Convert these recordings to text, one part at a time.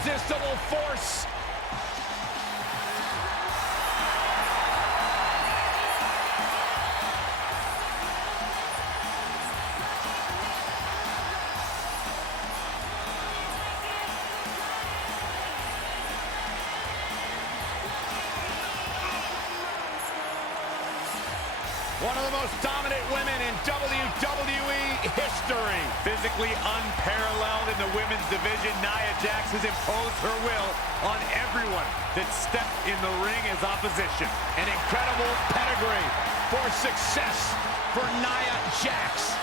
irresistible force. One of the most dominant women in WWE history. Physically unparalleled in the women's division, Nia Jax has imposed her will on everyone that stepped in the ring as opposition. An incredible pedigree for success for Nia Jax.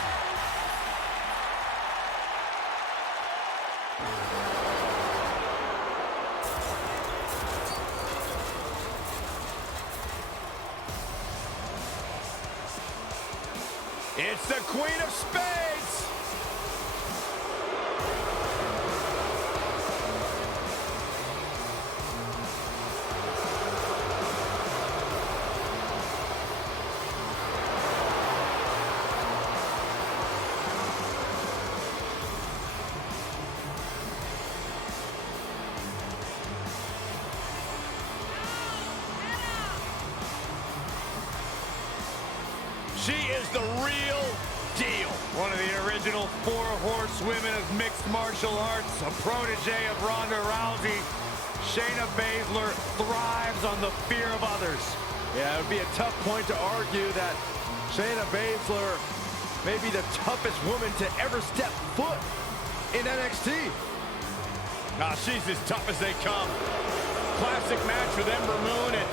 It's the Queen of Spades. She is the real deal. One of the original 4 horsewomen of mixed martial arts, a protege of Ronda Rousey, Shayna Baszler thrives on the fear of others. Yeah, it would be a tough point to argue that Shayna Baszler may be the toughest woman to ever step foot in NXT. She's as tough as they come. Classic match with Ember Moon at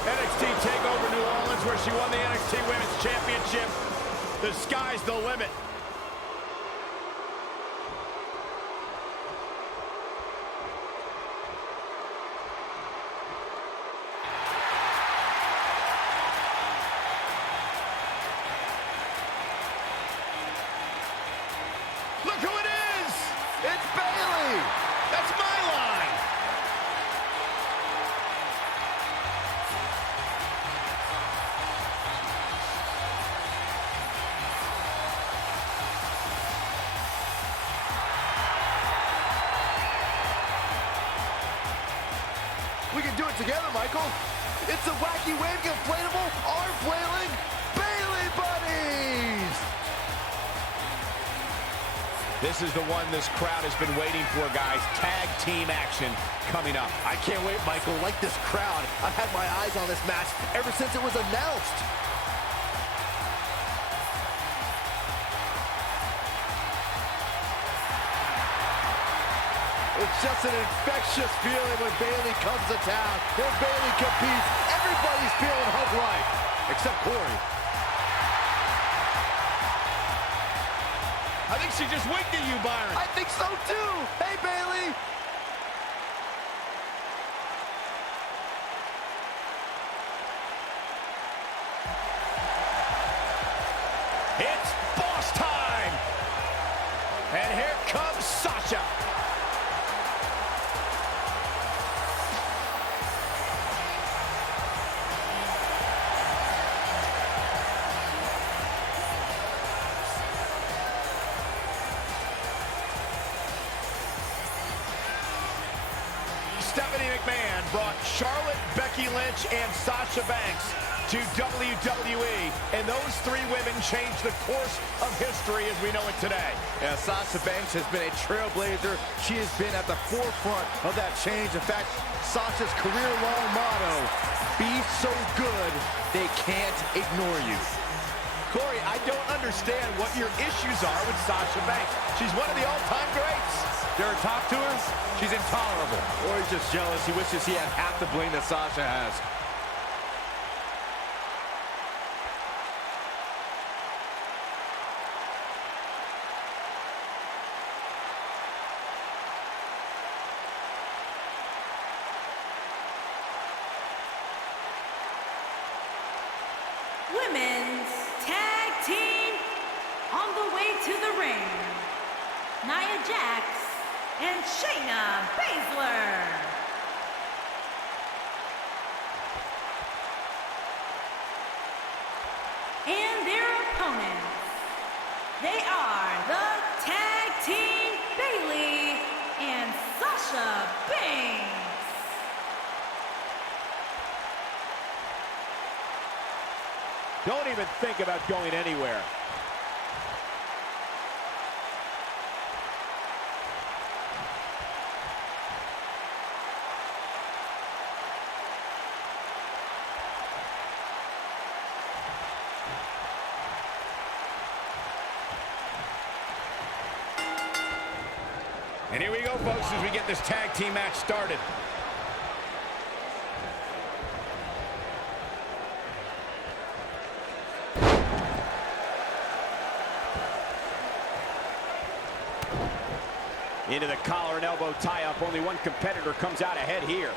NXT TakeOver New Orleans, where she won the NXT Women's Championship. The sky's the limit. Look who it is! It's Bayley! That's my line! We can do it together, Michael. It's the wacky wave inflatable arm flailing Bayley Buddies. This is the one this crowd has been waiting for, guys. Tag team action coming up. I can't wait, Michael. Like this crowd, I've had my eyes on this match ever since it was announced. It's just an infectious feeling when Bayley comes to town. When Bayley competes, everybody's feeling hug life, except Corey. I think she just winked at you, Byron. I think so too. Hey, Bayley. It's boss time. And here comes Sasha. Stephanie McMahon brought Charlotte, Becky Lynch, and Sasha Banks to WWE, and those 3 women changed the course of history as we know it today. Yeah, Sasha Banks has been a trailblazer. She has been at the forefront of that change. In fact, Sasha's career-long motto, be so good, they can't ignore you. Corey, I don't understand what your issues are with Sasha Banks. She's one of the all-time greats. Dare I talk to her? She's intolerable. Or he's just jealous. He wishes he had half the bling that Sasha has. Women's Tag Team on the way to the ring. Nia Jax and Shayna Baszler. And their opponents, they are the Tag Team Bayley and Sasha Don't even think about going anywhere. And here we go, folks, as we get this tag team match started. Into the collar and elbow tie-up. Only one competitor comes out ahead here.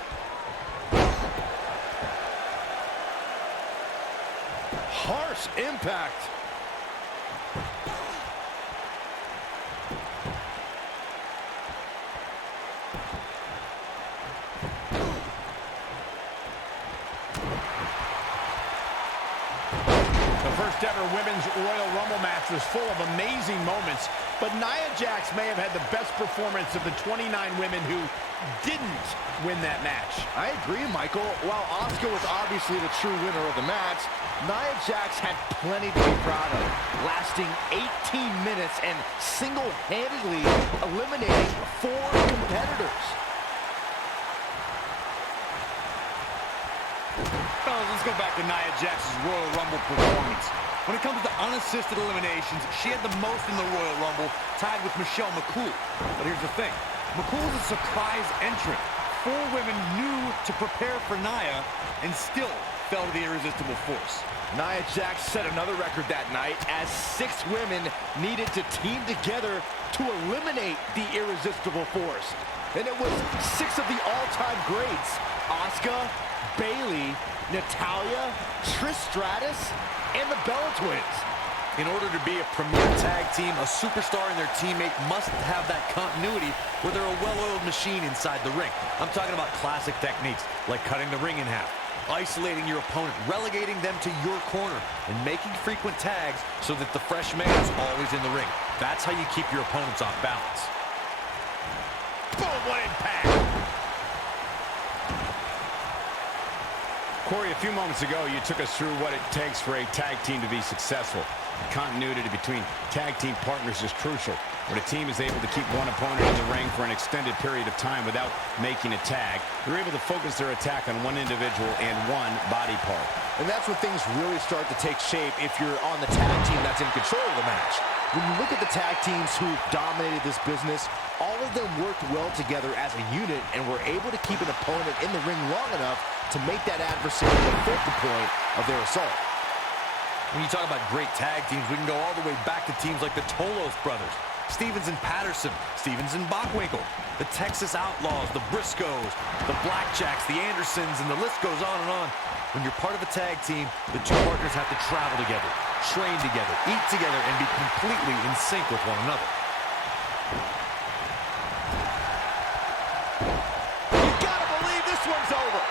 Harsh impact. First ever Women's Royal Rumble match was full of amazing moments, but Nia Jax may have had the best performance of the 29 women who didn't win that match. I agree, Michael. While Asuka was obviously the true winner of the match, Nia Jax had plenty to be proud of, lasting 18 minutes and single-handedly eliminating 4 competitors. Fellas, let's go back to Nia Jax's Royal Rumble performance. When it comes to unassisted eliminations, she had the most in the Royal Rumble, tied with Michelle McCool. But here's the thing. McCool's a surprise entrant. 4 women knew to prepare for Nia and still fell to the irresistible force. Nia Jax set another record that night as 6 women needed to team together to eliminate the irresistible force. And it was 6 of the all-time greats. Asuka, Bayley, Natalya, Trish Stratus, and the Bella Twins. In order to be a premier tag team, a superstar and their teammate must have that continuity where they're a well-oiled machine inside the ring. I'm talking about classic techniques like cutting the ring in half, isolating your opponent, relegating them to your corner, and making frequent tags so that the fresh man is always in the ring. That's how you keep your opponents off balance. Boom, what impact! Corey, a few moments ago, you took us through what it takes for a tag team to be successful. Continuity between tag team partners is crucial. When a team is able to keep one opponent in the ring for an extended period of time without making a tag, they're able to focus their attack on one individual and one body part. And that's when things really start to take shape if you're on the tag team that's in control of the match. When you look at the tag teams who dominated this business, all of them worked well together as a unit and were able to keep an opponent in the ring long enough to make that adversary the focal point of their assault. When you talk about great tag teams, we can go all the way back to teams like the Tolos brothers, Stevens and Patterson, Stevens and Bockwinkel, the Texas Outlaws, the Briscoes, the Blackjacks, the Andersons, and the list goes on and on. When you're part of a tag team, the 2 partners have to travel together, train together, eat together, and be completely in sync with one another. You gotta believe this one's over.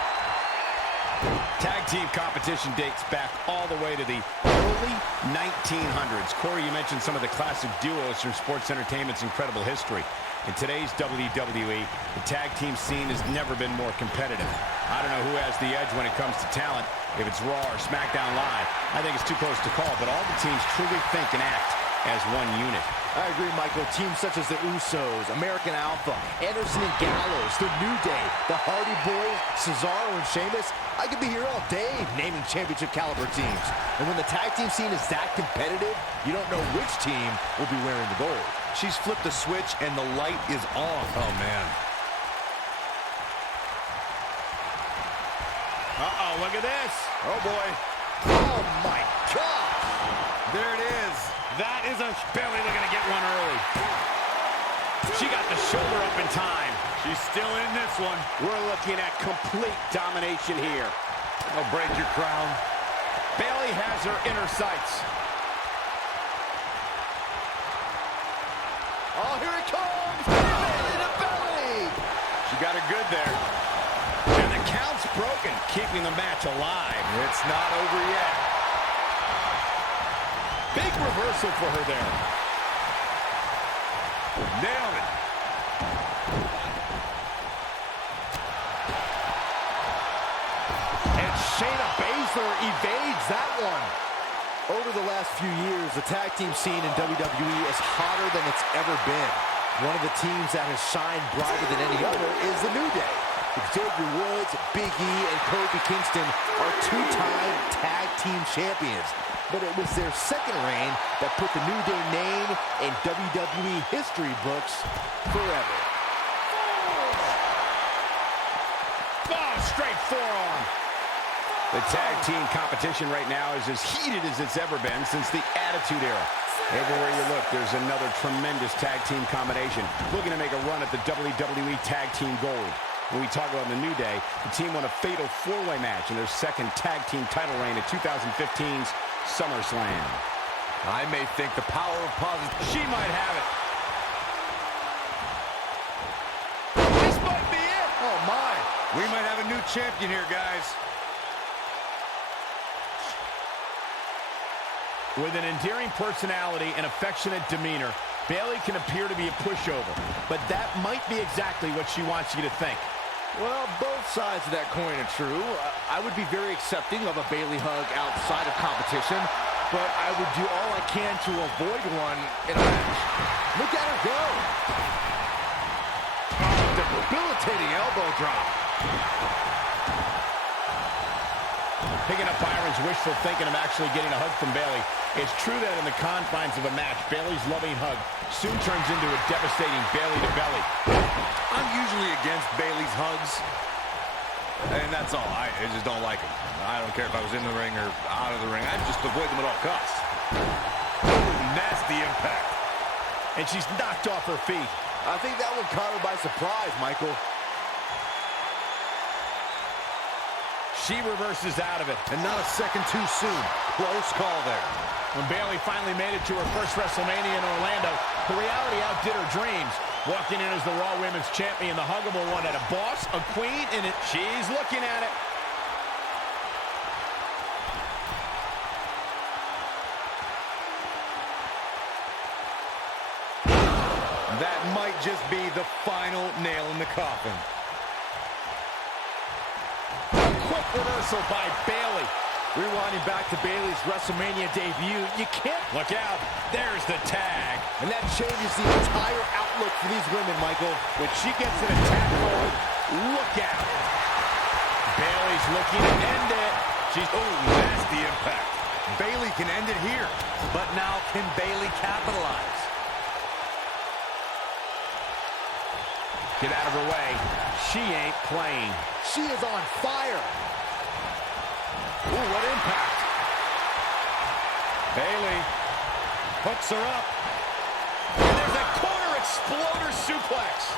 Tag team competition dates back all the way to the early 1900s. Corey, you mentioned some of the classic duos from sports entertainment's incredible history. In today's WWE, the tag team scene has never been more competitive. I don't know who has the edge when it comes to talent, if it's Raw or SmackDown Live. I think it's too close to call, but all the teams truly think and act as one unit. I agree, Michael. Teams such as the Usos, American Alpha, Anderson and Gallows, The New Day, the Hardy Boys, Cesaro and Sheamus. I could be here all day naming championship caliber teams. And when the tag team scene is that competitive, you don't know which team will be wearing the gold. She's flipped the switch and the light is on. Oh, man. Uh-oh, look at this. Oh, boy. Oh, my God. There it is. That is a Bayley looking to get one early. She got the shoulder up in time. She's still in this one. We're looking at complete domination here. Oh, break your crown. Bayley has her inner sights. Oh, here it comes. Belly to belly. She got her good there. And the count's broken, keeping the match alive. It's not over yet. Big reversal for her there. Nailed it. And Shayna Baszler evades that one. Over the last few years, the tag team scene in WWE is hotter than it's ever been. One of the teams that has shined brighter than any other is the New Day. Xavier Woods, Big E, and Kofi Kingston are two-time tag team champions. But it was their second reign that put the New Day name in WWE history books forever. Oh, straight forearm. The tag team competition right now is as heated as it's ever been since the Attitude Era. Everywhere you look, there's another tremendous tag team combination looking to make a run at the WWE Tag Team Gold. When we talk about the New Day, the team won a fatal four-way match in their second tag team title reign at 2015's SummerSlam. I may think the power of positive. She might have it. This might be it. Oh, my. We might have a new champion here, guys. With an endearing personality and affectionate demeanor, Bayley can appear to be a pushover, but that might be exactly what she wants you to think. Well, both sides of that coin are true. I would be very accepting of a Bayley hug outside of competition, but I would do all I can to avoid one in a match. Look at her go! Oh, debilitating elbow drop. Picking up Byron's wishful thinking of actually getting a hug from Bayley. It's true that in the confines of a match, Bayley's loving hug soon turns into a devastating Bayley to belly. I'm usually against Bayley's hugs, and that's all. I just don't like them. I don't care if I was in the ring or out of the ring. I just avoid them at all costs. Nasty impact. And she's knocked off her feet. I think that one caught her by surprise, Michael. She reverses out of it. And not a second too soon. Close call there. When Bayley finally made it to her first WrestleMania in Orlando, the reality outdid her dreams. Walking in as the Raw Women's Champion, the huggable one had a boss, a queen, and she's looking at it. That might just be the final nail in the coffin. Quick reversal by Bayley. Rewinding back to Bayley's WrestleMania debut, you can't... Look out. There's the tag. And that changes the entire outlook for these women, Michael. When she gets in attack mode, look out. Bayley's looking to end it. She's, oh, nasty impact. Bayley can end it here. But now can Bayley capitalize? Get out of her way. She ain't playing. She is on fire. Ooh, what impact. Bayley hooks her up. And there's a corner exploder suplex.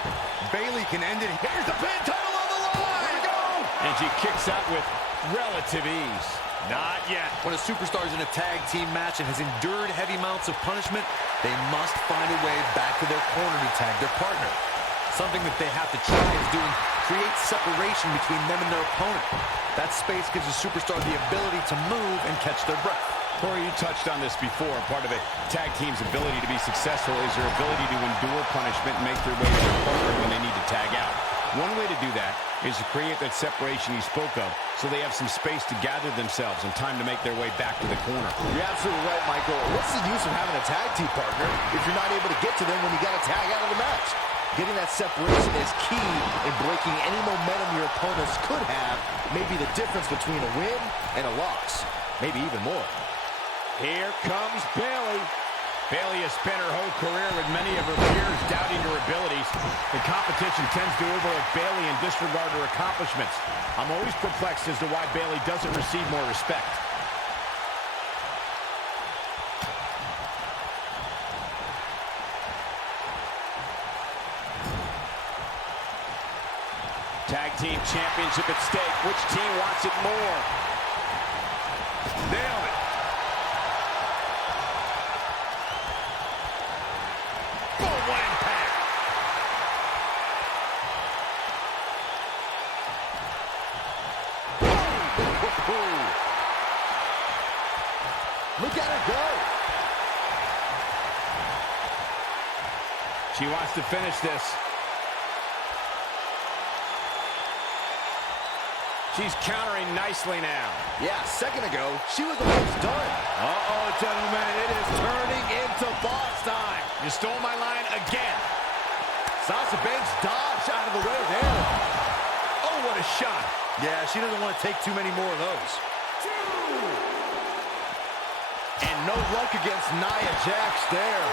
Bayley can end it. Here's the pin, title on the line. Here we go. And she kicks out with relative ease. Not yet. When a superstar is in a tag team match and has endured heavy amounts of punishment, they must find a way back to their corner to tag their partner. Something that they have to try is doing create separation between them and their opponent. That space gives a superstar the ability to move and catch their breath. Corey, you touched on this before. Part of a tag team's ability to be successful is their ability to endure punishment and make their way to their partner when they need to tag out. One way to do that is to create that separation you spoke of so they have some space to gather themselves and time to make their way back to the corner. You're absolutely right, Michael. What's the use of having a tag team partner if you're not able to get to them when you got to tag out of the match? Getting that separation is key in breaking any momentum your opponents could have. Maybe the difference between a win and a loss. Maybe even more. Here comes Bayley. Bayley has spent her whole career with many of her peers doubting her abilities. The competition tends to overlook Bayley and disregard her accomplishments. I'm always perplexed as to why Bayley doesn't receive more respect. Tag team championship at stake. Which team wants it more? Nailed it. Boom, what impact. Look at her go. She wants to finish this. She's countering nicely now. Yeah, a second ago, she was almost done. Uh-oh, gentlemen, it is turning into boss time. You stole my line again. Sasha Banks dodged out of the way there. Oh, what a shot. Yeah, she doesn't want to take too many more of those. And no luck against Nia Jax there.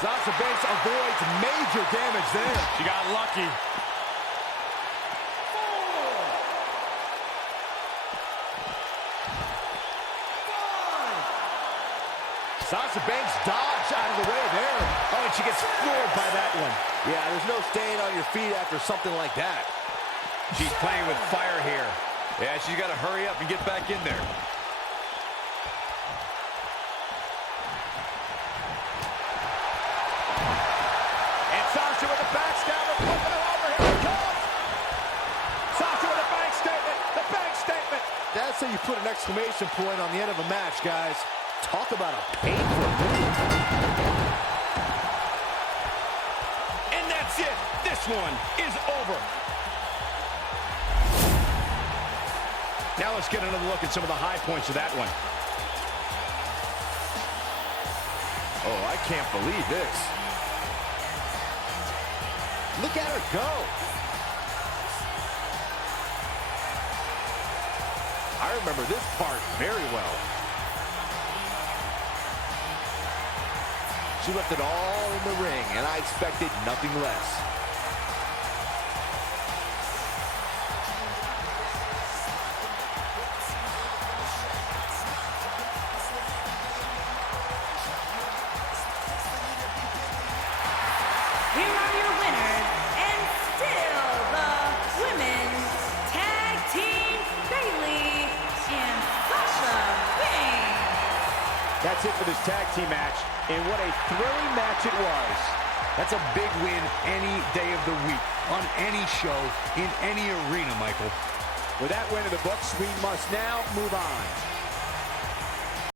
Sasha Banks avoids major damage there. She got lucky. Sasha Banks dodged out of the way there. Oh, and she gets floored by that one. Yeah, there's no staying on your feet after something like that. She's playing with fire here. Yeah, she's got to hurry up and get back in there. And Sasha with the backstabber, flipping her over. Here it comes. Sasha with a bank statement. The bank statement. That's how you put an exclamation point on the end of a match, guys. Talk about a painful move. And that's it. This one is over. Now let's get another look at some of the high points of that one. Oh, I can't believe this. Look at her go. I remember this part very well. She left it all in the ring, and I expected nothing less. Here are your winners, and still the Women's Tag Team, Bayley and Sasha Banks. That's it for this tag team match, and what a thrilling match it was. That's a big win any day of the week, on any show, in any arena, Michael. With that win in the books, we must now move on.